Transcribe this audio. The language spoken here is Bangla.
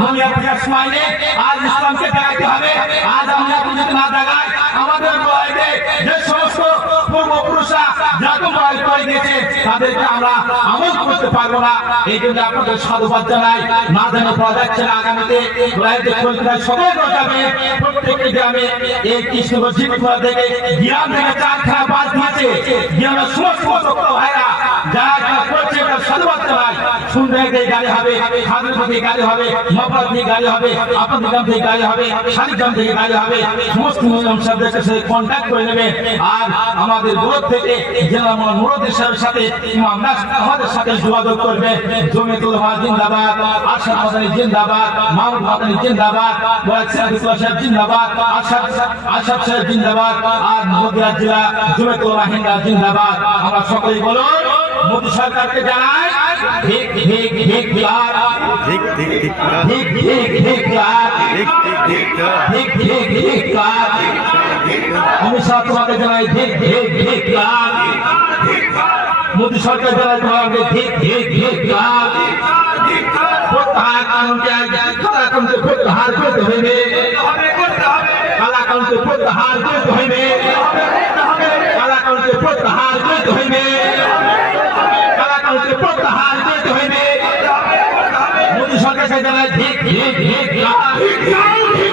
দুনিয়া থেকে সময় নেই আজ ইসলামকে জাগাইতে হবে আজ আমরা যদি না জাগাই আমাদের বয়সে যে সমস্ত পূর্বপুরুষরা যেরকম বয়স করে গিয়েছে তাদেরকে আমরা আমল করতে পারবো না এই জন্য আপনাদের সাধুবাদ জানাই না জানে পাওয়া যাচ্ছে না আগামীতে কলকাতায় সকল যাবে প্রত্যেকটি গ্রামে এই কৃষ্ণগঞ্জ জিতপুরা থেকে গ্রাম থেকে চারখানা বাস দিয়েছে গ্রামের সমস্ত ভাইরা যারা করছে তার সাধুবাদ জানাই সুন্দর গাড়ি হবে খাদুরপুর থেকে গাড়ি হবে মপলা থেকে গাড়ি হবে আপনাদের গ্রাম থেকে গাড়ি হবে শালিগ্রাম থেকে গাড়ি হবে সমস্ত সাহেবদের সাথে কন্ট্যাক্ট করে নেবে আর আমাদের গোলক থেকে জেলা মুরব্বী সাহেবের সাথে আমাদের সাথে যোগাযোগ করবে জমিয়তুল উলামা জিন্দাবাদ আশরাফ মাদানী জিন্দাবাদ মাহমুদ মাদানী জিন্দাবাদ সাহেব জিন্দাবাদ আশরাফ সাহেব জিন্দাবাদ আর নদিয়া জেলা জমিয়তুল উলামা হিন্দ জিন্দাবাদ আমরা সকলেই বলুন মোদী সরকারকে জানাই ঠিক ঠিক ঠিক ঠিক ঠিক ঠিক ঠিক ঠিক ঠিক ঠিক ঠিক ঠিক আমি সব তোমাকে জানাই ঠিক ঠিক ঠিক মোদী সরকার জানাই তোমাকে ঠিক ঠিক ঠিক প্রত্যাহার কানুনকে কালাকানুনকে প্রত্যাহার করতে হইবে কালাকানুনকে প্রত্যাহার করতে হইবে কালাকানুনকে প্রত্যাহার করতে হইবে কালাকানুনকে প্রত্যাহার করতে হইবে মোদী সরকার জানাই ঠিক ঠিক ঠিক